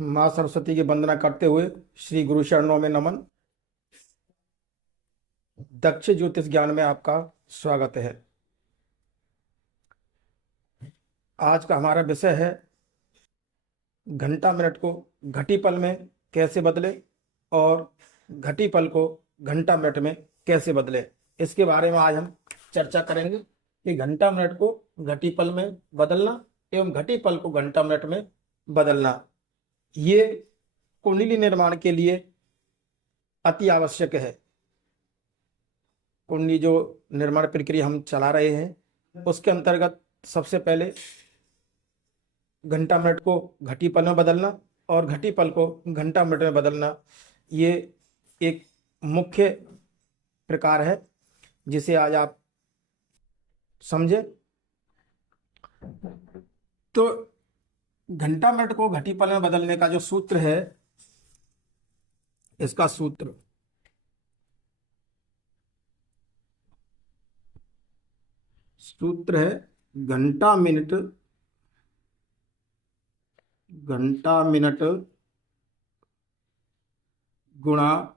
माँ सरस्वती की वंदना करते हुए श्री गुरु चरणों में नमन। दक्ष ज्योतिष ज्ञान में आपका स्वागत है। आज का हमारा विषय है घंटा मिनट को घटी पल में कैसे बदले और घटी पल को घंटा मिनट में कैसे बदले। इसके बारे में आज हम चर्चा करेंगे कि घंटा मिनट को घटी पल में बदलना एवं घटी पल को घंटा मिनट में बदलना ये कुंडली निर्माण के लिए अति आवश्यक है। कुंडली जो निर्माण प्रक्रिया हम चला रहे हैं उसके अंतर्गत सबसे पहले घंटा मिनट को घटी पल में बदलना और घटी पल को घंटा मिनट में बदलना ये एक मुख्य प्रकार है जिसे आज आप समझे। तो घंटा मिनट को घटी पल में बदलने का जो सूत्र है, इसका सूत्र है घंटा मिनट गुणा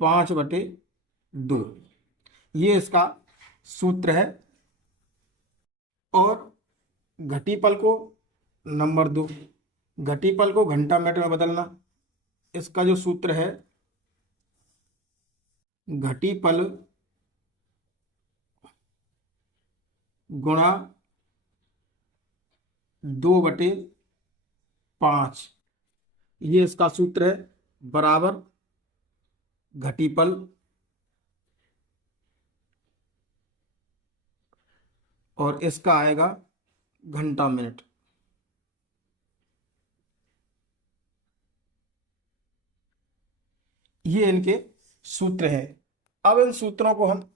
5/2, ये इसका सूत्र है। और घटी पल को नंबर 2 घटी पल को घंटा मिनट में बदलना, इसका जो सूत्र है घटी पल गुणा 2/5, ये इसका सूत्र है बराबर घटी पल और इसका आएगा घंटा मिनट। ये इनके सूत्र हैं। अब इन सूत्रों को हम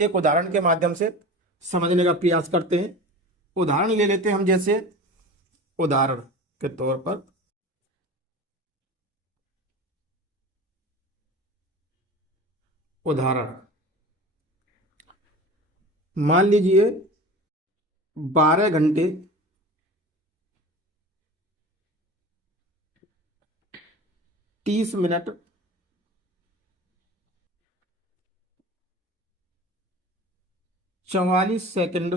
एक उदाहरण के माध्यम से समझने का प्रयास करते हैं। उदाहरण ले लेते हैं हम, जैसे उदाहरण के तौर पर उदाहरण मान लीजिए 12 घंटे 30 मिनट 44 सेकंड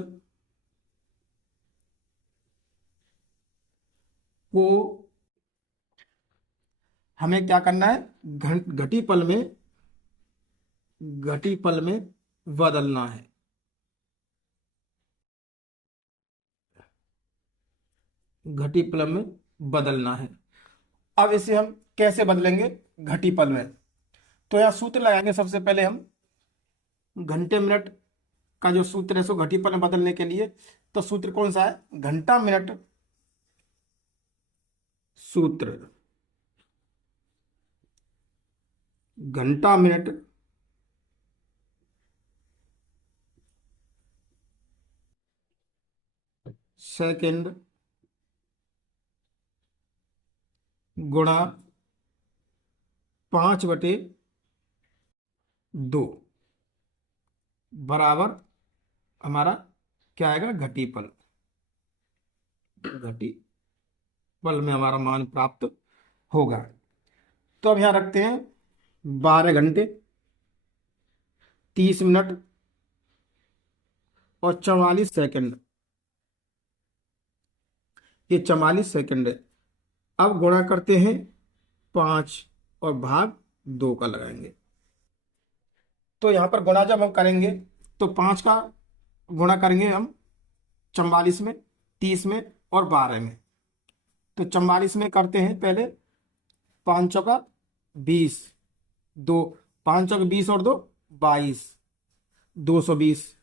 को हमें क्या करना है, घटी पल में बदलना है। घटी पल में बदलना है। अब इसे हम कैसे बदलेंगे घटी पल में? तो यहां सूत्र लगाएंगे। सबसे पहले हम घंटे मिनट का जो सूत्र है सो घटी पल में बदलने के लिए, तो सूत्र कौन सा है? घंटा मिनट सूत्र, घंटा मिनट सेकंड गुणा 5/2 बराबर हमारा क्या आएगा? घटी पल। घटी पल में हमारा मान प्राप्त होगा। तो अब यहां रखते हैं 12 घंटे 30 मिनट और 44 सेकंड, ये 44 सेकंड है। अब गुणा करते हैं 5 और भाग 2 का लगाएंगे। तो यहां पर गुणा जब हम करेंगे तो 5 का गुणा करेंगे हम 44 में, 30 में और 12 में। तो 44 में करते हैं पहले 5 चौका 20, 2 5 चौका 20 और 2 22, 220।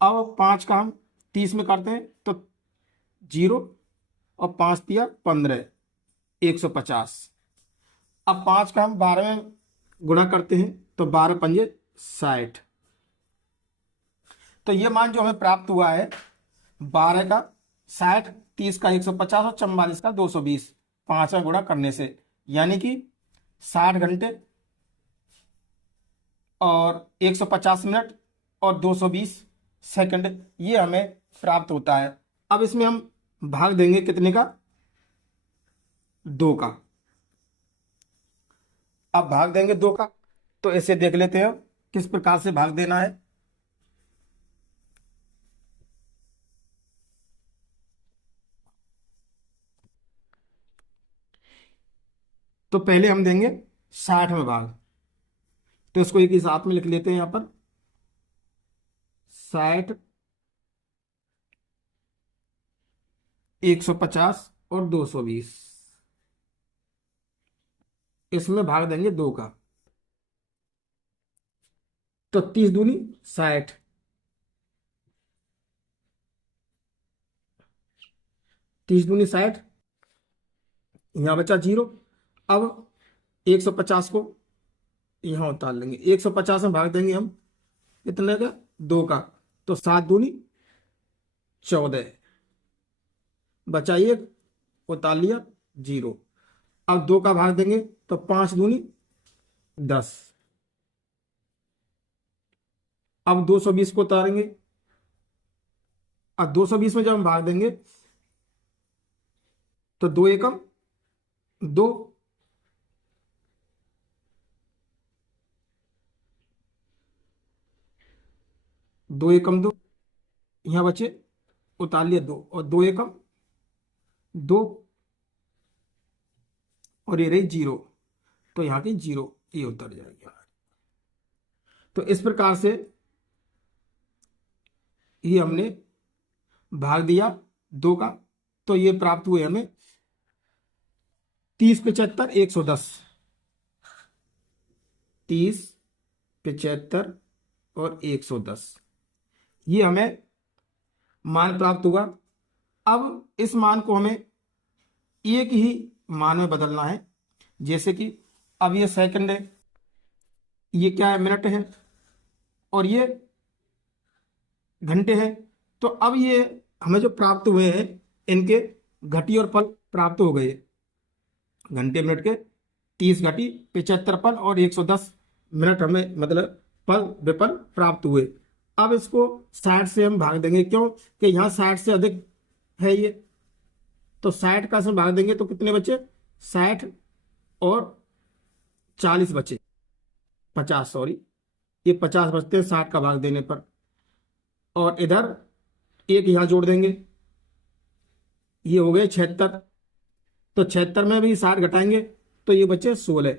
अब 5 का हम 30 में करते हैं तो 0 और 5 दिया 15, 150। अब 5 का हम 12 में गुणा करते हैं तो 12 पंजे 60। तो ये मान जो हमें प्राप्त हुआ है 12 का 60, 30 का 150 और 44 का 220, 5 में गुणा करने से, यानी कि 60 घंटे और 150 मिनट और 220 सेकंड, ये हमें प्राप्त होता है। अब इसमें हम भाग देंगे कितने का, 2 का। अब भाग देंगे 2 का, तो इसे देख लेते हैं किस प्रकार से भाग देना है। तो पहले हम देंगे 60 में भाग, तो इसको एक ही साथ में लिख लेते हैं यहाँ पर। 60, 150 और 220, इसमें भाग देंगे 2 का। तो 30 दूनी 60, 30 दूनी 60, यहाँ बचा 0। अब 150 को यहाँ उतार लेंगे, 150 में भाग देंगे हम कितने का, 2 का। तो 7 दूनी 14, बचा 1, उतार लिया 0। अब 2 का भाग देंगे तो 5 दूनी 10। अब 220 को उतारेंगे। अब 220 में जब हम भाग देंगे तो 2 एकम 2, 2 एकम 2, यहाँ बचे, उतार लिया 2, और 2 एकम 2, और ये रही 0, तो यहाँ की 0 ये उतर जाएगी। तो इस प्रकार से ही हमने भाग दिया 2 का। तो ये प्राप्त हुए हमें 30, 75, 110, 30, 75 और 110, ये हमें मान प्राप्त हुआ। अब इस मान को हमें एक ही मान में बदलना है। जैसे कि अब ये सेकंड है, ये क्या है, मिनट है, और ये घंटे हैं। तो अब ये हमें जो प्राप्त हुए हैं, इनके घटी और पल प्राप्त हो गए। घंटे मिनट के 30 घटी 75 पल और 110 मिनट हमें मतलब पल विपल प्राप्त हुए। अब इसको 60 से हम भाग देंगे, क्यों कि यहाँ 60 से अधिक है ये। तो 60 का से भाग देंगे तो कितने बचे, 60 और 40 बचे, 50, सॉरी, ये 50 बचते हैं 60 का भाग देने पर। और इधर एक यहाँ जोड़ देंगे, ये हो गए 76। तो 76 में भी 60 घटाएंगे तो ये बचे 16।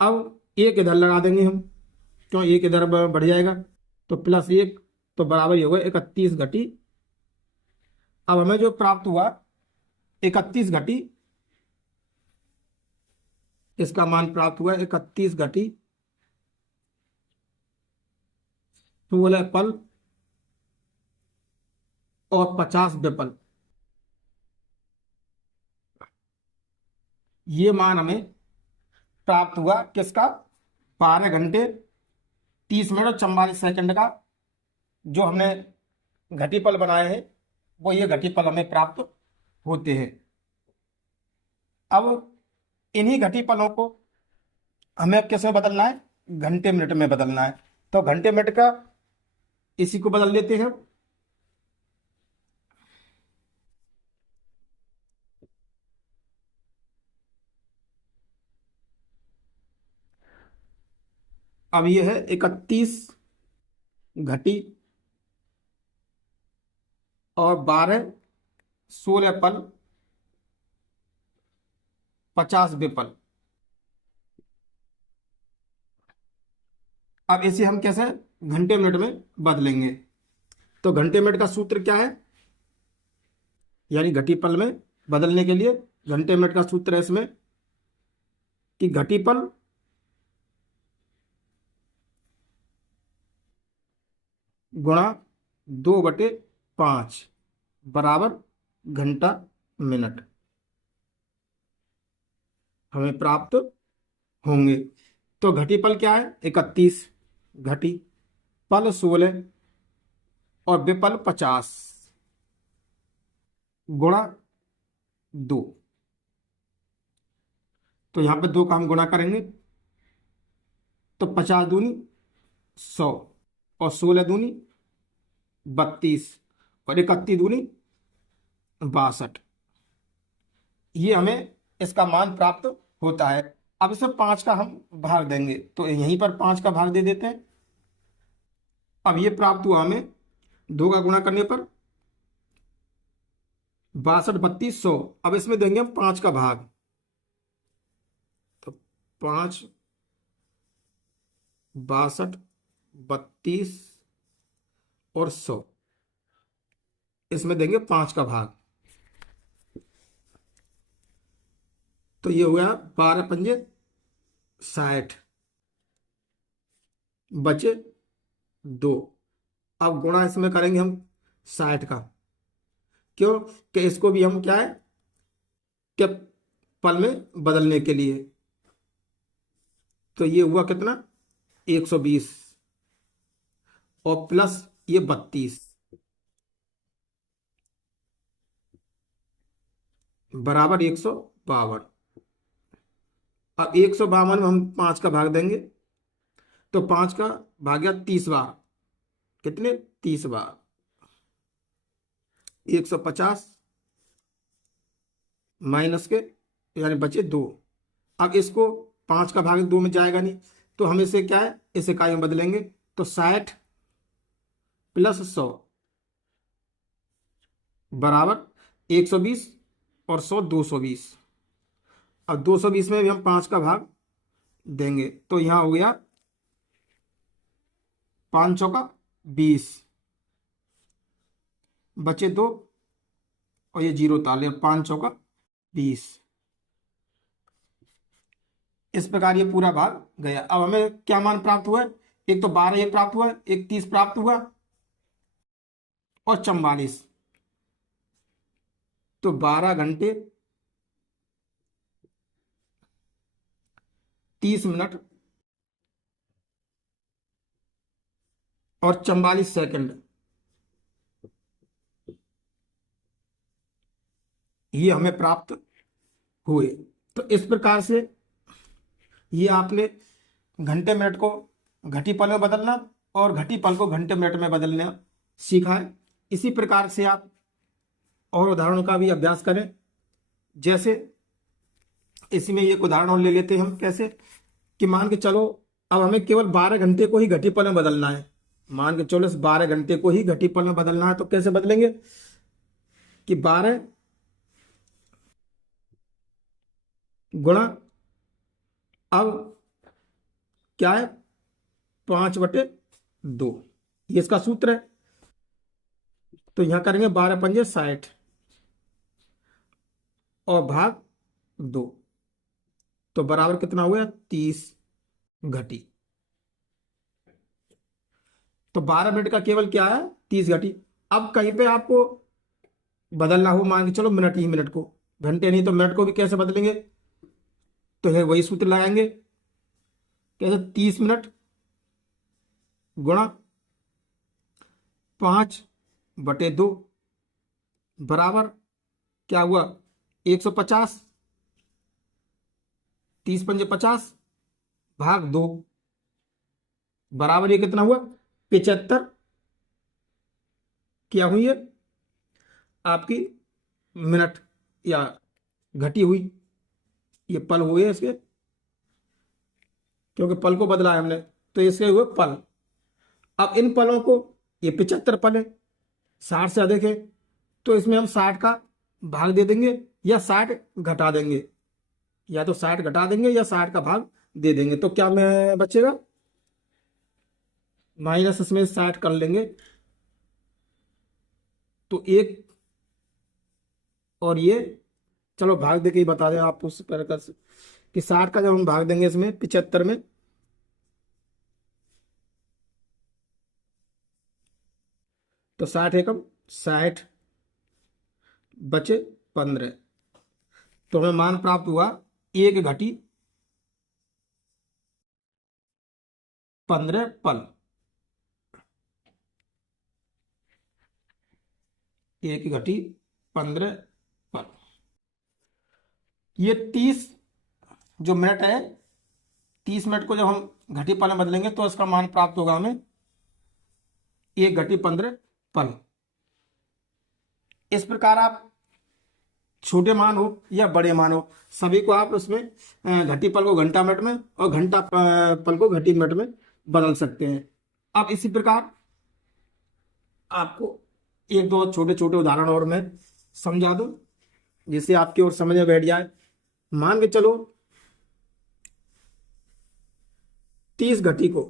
अब एक इधर लगा देंगे हम, क्यों, एक इधर बढ़ जाएगा, तो +1, तो बराबर ही होगा 31 घटी। अब हमें जो प्राप्त हुआ 31 घटी, इसका मान प्राप्त हुआ 31 घटी 16 पल और 50 विपल। ये मान हमें प्राप्त हुआ किसका, 12 घंटे 30 मिनट और 44 सेकंड का। जो हमने घटीपल बनाए हैं वो ये घटीपल हमें प्राप्त होते हैं। अब इन्हीं घटीपलों को हमें अब किस में बदलना है, घंटे मिनट में बदलना है। तो घंटे मिनट का इसी को बदल लेते हैं। अब ये है 31 घटी और 12 16 पल 50 विपल। अब इसे हम कैसे घंटे मिनट में बदलेंगे। तो घंटे मिनट का सूत्र क्या है, यानी घटीपल में बदलने के लिए घंटे मिनट का सूत्र है इसमें कि घटीपल गुणा 2/5 बराबर घंटा मिनट हमें प्राप्त होंगे। तो घटीपल क्या है, 31 घटी, पल 16 और विपल 50 गुणा 2। तो यहाँ पे 2 का हम गुणा करेंगे तो 50 दूनी 100 और 16 दूनी 32 और 31×2 = 62। ये हमें इसका मान प्राप्त होता है। अब इसमें 5 का हम भाग देंगे, तो यहीं पर 5 का भाग दे देते हैं। अब ये प्राप्त हुआ हमें 2 का गुणा करने पर 62 32 100। अब इसमें देंगे हम 5 का भाग, तो 5 62 32 और 100, इसमें देंगे 5 का भाग। तो ये हो गया 12×5 = 60, बचे 2। अब गुणा इसमें करेंगे हम 60 का, क्यों कि इसको भी हम क्या है कि पल में बदलने के लिए। तो ये हुआ कितना 120 और प्लस ये 32 बराबर 152। अब 152 में हम 5 का भाग देंगे, तो 5 का भाग गया 30 बार, कितने 30 बार 150 माइनस के, यानी बचे 2। अब इसको 5 का भाग 2 में जाएगा नहीं, तो हम इसे क्या है इस इकाई में बदलेंगे। तो 60 + 100 बराबर 120 और 100 220। अब 220 में भी हम 5 का भाग देंगे, तो यहां हो गया 5 चौका 20, बचे 2 और ये 0 ताले, 5 चौका 20। इस प्रकार ये पूरा भाग गया। अब हमें क्या मान प्राप्त हुआ है, एक तो 12 ये प्राप्त हुआ, एक 30 प्राप्त हुआ और 44। तो 12 घंटे 30 मिनट और 44 सेकंड ये हमें प्राप्त हुए। तो इस प्रकार से ये आपने घंटे मिनट को घटी पल में बदलना और घटी पल को घंटे मिनट में बदलना सीखा है। इसी प्रकार से आप और उदाहरणों का भी अभ्यास करें। जैसे इसमें एक उदाहरण और ले लेते हैं हम, कैसे कि मान के चलो अब हमें केवल 12 घंटे को ही घटी पल में बदलना है। मान के चलो इस 12 घंटे को ही घटी पल में बदलना है, तो कैसे बदलेंगे कि 12 गुणा, अब क्या है 5/2, ये इसका सूत्र है। तो यहां करेंगे 12×5 = 60 और भाग 2, तो बराबर कितना हुआ 30 घटी। तो 12 मिनट का केवल क्या है 30 घटी। अब कहीं पे आपको बदलना हो, मान के चलो मिनट ही मिनट को, घंटे नहीं तो मिनट को भी कैसे बदलेंगे, तो है वही सूत्र लगाएंगे। कैसे 30 मिनट गुणा 5/2 बराबर क्या हुआ 150, 30×5 = 50 भाग 2 बराबर ये कितना हुआ 75। क्या हुई है आपकी मिनट या घटी हुई, ये पल हुए इसके, क्योंकि पल को बदला है हमने, तो इसके हुए पल। अब इन पलों को, ये 75 पल है, 60 से अधिक है, तो इसमें हम 60 का भाग दे देंगे या 60 घटा देंगे, या तो 60 घटा देंगे या 60 का भाग दे देंगे। तो क्या में बचेगा माइनस इसमें 60 कर लेंगे, तो एक और ये चलो भाग दे के ही बता दें आप उस प्रकार से कि 60 का जब हम भाग देंगे इसमें 75 में, तो 60 एकम 60 बचे 15, तो हमें मान प्राप्त हुआ 1 घटी 15 पल। 1 घटी 15 पल। ये 30 जो मिनट है, 30 मिनट को जब हम घटी पल में बदलेंगे तो इसका मान प्राप्त होगा हमें 1 घटी 15 पल। इस प्रकार आप छोटे मान हो या बड़े मान हो, सभी को आप उसमें घटी पल को घंटा मिनट में और घंटा पल को घटी मिनट में बदल सकते हैं। अब इसी प्रकार आपको एक दो छोटे छोटे उदाहरण और मैं समझा दूं जिससे आपकी ओर समझ में बैठ जाए। मान के चलो 30 घटी को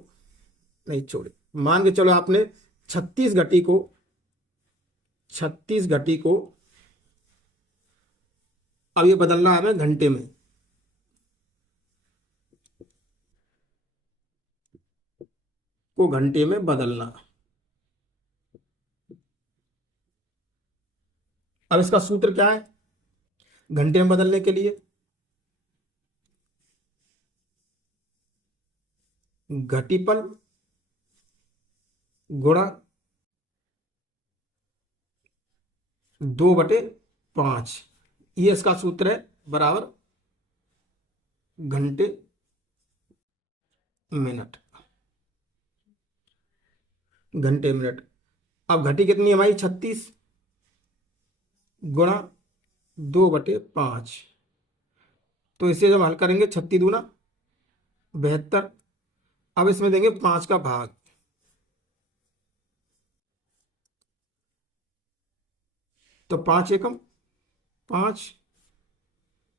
नहीं छोड़े, मान के चलो आपने 36 घटी को अब ये बदलना है हमें घंटे में। को घंटे में बदलना। अब इसका सूत्र क्या है घंटे में बदलने के लिए? घटीपल गुणा 2/5, ये इसका सूत्र है, बराबर घंटे मिनट। घंटे मिनट। अब घटी कितनी है हमारी 36 गुणा 2/5, तो इसे जब हल करेंगे 36 दूना 72। अब इसमें देंगे 5 का भाग, तो 5 एकम 5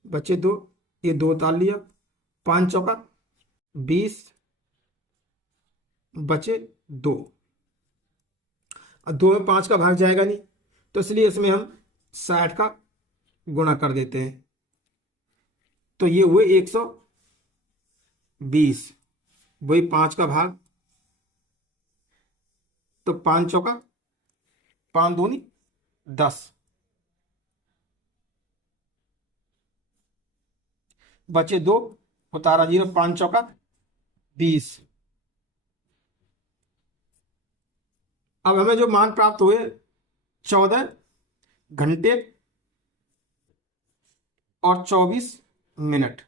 बचे 2, ये 2 उतार लिया, 5 चौका 20 बचे 2। अब 2 में 5 का भाग जाएगा नहीं, तो इसलिए इसमें हम 60 का गुणा कर देते हैं, तो ये हुए 120, वही 5 का भाग, तो 5 चौका 5 दूनी 10, बचे 2, उतारा 0, 5 चौका 20। अब हमें जो मान प्राप्त हुए 14 घंटे और 24 मिनट,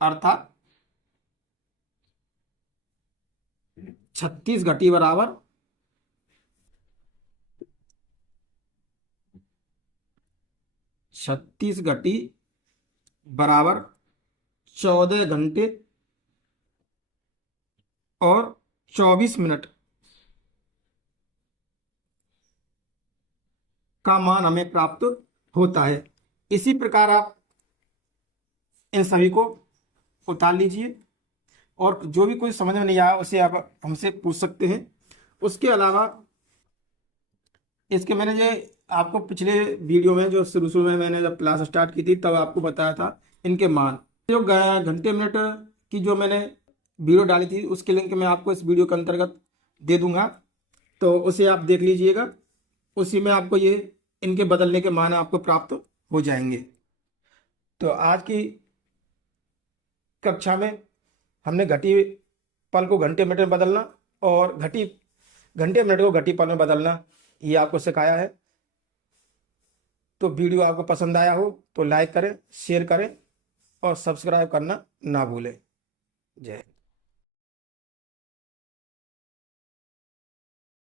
अर्थात 36 घटी बराबर 14 घंटे और 24 मिनट का मान हमें प्राप्त होता है। इसी प्रकार आप इन सभी को उतार लीजिए, और जो भी कोई समझ में नहीं आया उसे आप हमसे पूछ सकते हैं। उसके अलावा इसके मैंने जो आपको पिछले वीडियो में जो शुरू में मैंने जब क्लास स्टार्ट की थी तब आपको बताया था इनके मान, जो घंटे मिनट की जो मैंने वीडियो डाली थी उसके लिंक मैं आपको इस वीडियो के अंतर्गत दे दूंगा, तो उसे आप देख लीजिएगा। उसी में आपको ये इनके बदलने के मान आपको प्राप्त हो जाएंगे। तो आज की कक्षा में हमने घटी पल को घंटे मिनट में बदलना और घंटे मिनट को घटी पल में बदलना ये आपको सिखाया है। तो वीडियो आपको पसंद आया हो तो लाइक करें, शेयर करें और सब्सक्राइब करना ना भूलें। जय हिंद।